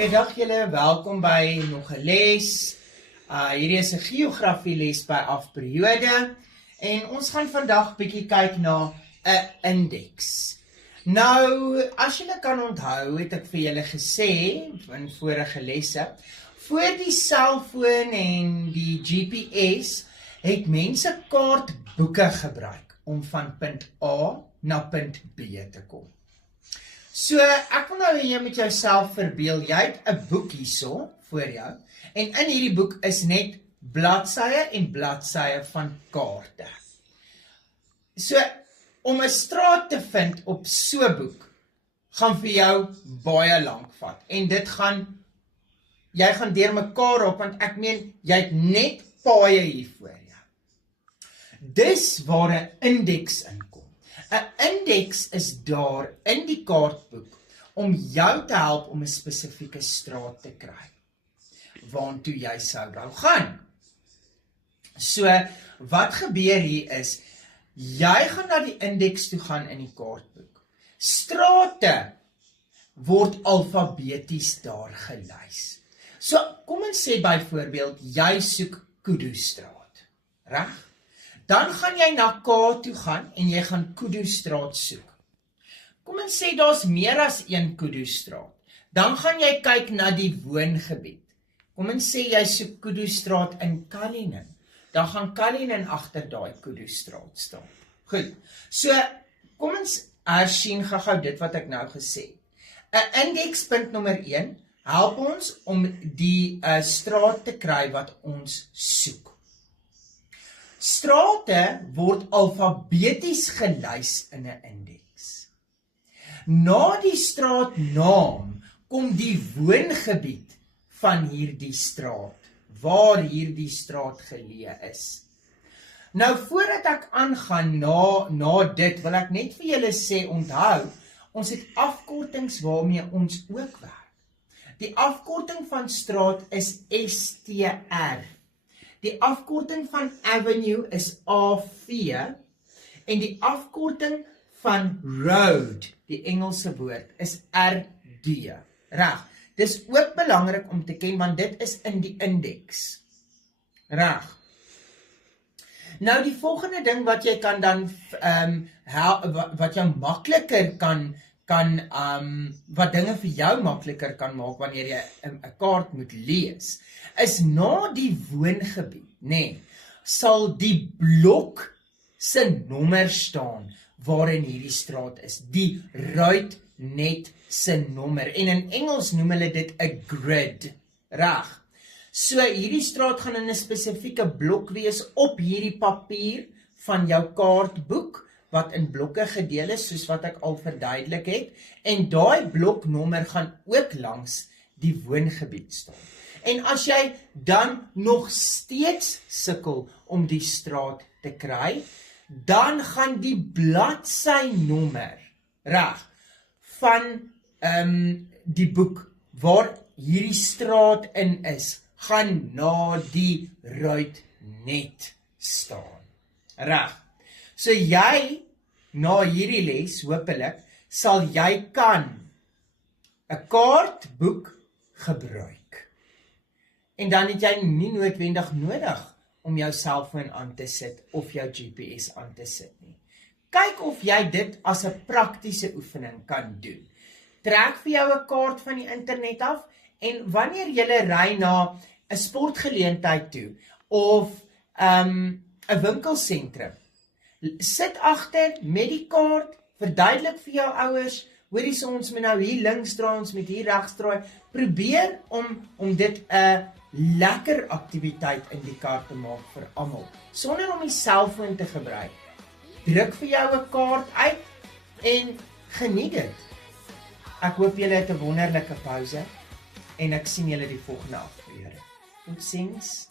Dag julle, welkom by nog 'n les. Hierdie is 'n geografie les by afperiode en ons gaan vandag bietjie kyk na 'n indeks. Nou, as julle kan onthou, het ek vir julle gesê in vorige lesse, voor die selfoon en die GPS het mense kaartboeke gebruik om van punt A na punt B te kom. So, ek wil nou hê jy met jouself verbeel, jy het 'n boek hierso voor jou, en in hierdie boek is net bladsye en bladsye van kaarte. So, om 'n straat te vind op so 'n boek, gaan vir jou baie lank vat, en jy gaan deur mekaar op, want ek meen, jy het net paaie hier voor jou. Dis waar 'n indeks inkom. 'n Indeks is daar in die kaartboek om jou te help om 'n spesifieke straat te kry, waartoe jy sou wou gaan. So, wat gebeur hier is, jy gaan na die indeks toe gaan in die kaartboek. Strate word alfabeties daar gelys. So, kom ons sê byvoorbeeld, jy soek Kudustraat, reg? Dan gaan jy na K toe gaan en jy gaan Kudustraat soek. Kom ons sê daar's meer as een Kudustraat. Dan gaan jy kyk na die woongebied. Kom ons sê jy soek Kudustraat in Cullinan. Dan gaan Cullinan agter daai Kudustraat staan. Goed, so kom ons hersien gou dit wat ek nou gesê. 'n Indekspunt nommer 1 help ons om die straat te kry wat ons soek. Strate word alfabeties gelys in 'n indeks. Na die straatnaam kom die woongebied van hierdie straat, waar hierdie straat geleë is. Nou, voordat ek aangaan na dit, wil ek net vir julle sê, onthou, ons het afkortings waarmee ons ook werk. Die afkorting van straat is STR. Die afkorting van avenue is AV en die afkorting van road, die Engelse woord, is RD. Reg. Dis ook belangrik om te ken, want dit is in die indeks. Reg. Nou die volgende ding wat jy kan dan wat jou makliker wat dinge vir jou makliker kan maak wanneer jy 'n kaart moet lees, is na die woongebied, sal die blok se nommer staan waarin hierdie straat is, die ruit net se nommer, en in Engels noem hulle dit 'n grid, reg. So hierdie straat gaan in 'n spesifieke blok wees op hierdie papier van jou kaartboek, wat in blokke gedeel is, soos wat ek al verduidelik het, en daai bloknommer gaan ook langs die woongebied staan. En as jy dan nog steeds sukkel om die straat te kry, dan gaan die bladsynommer, reg, van die boek waar hierdie straat in is, gaan na die ruit net staan. Reg. So jy, na hierdie les, hopelik, sal jy kan 'n kaartboek gebruik. En dan het jy nie noodwendig nodig om jou selfoon aan te sit of jou GPS aan te sit nie. Kyk of jy dit as 'n praktiese oefening kan doen. Trek vir jou 'n kaart van die internet af, en wanneer jy ry na 'n sportgeleentheid toe, of 'n winkelsentrum, sit agter met die kaart, verduidelik vir jou ouers, hoorie so ons moet nou hier links draai, ons moet hier regs draai, probeer om dit 'n lekker aktiwiteit in die kaart te maak vir almal, sonder om die selfoon te gebruik. Druk vir jou 'n kaart uit, en geniet dit. Ek hoop julle het 'n wonderlike pouse, en ek sien julle die volgende aflewering. Totsiens.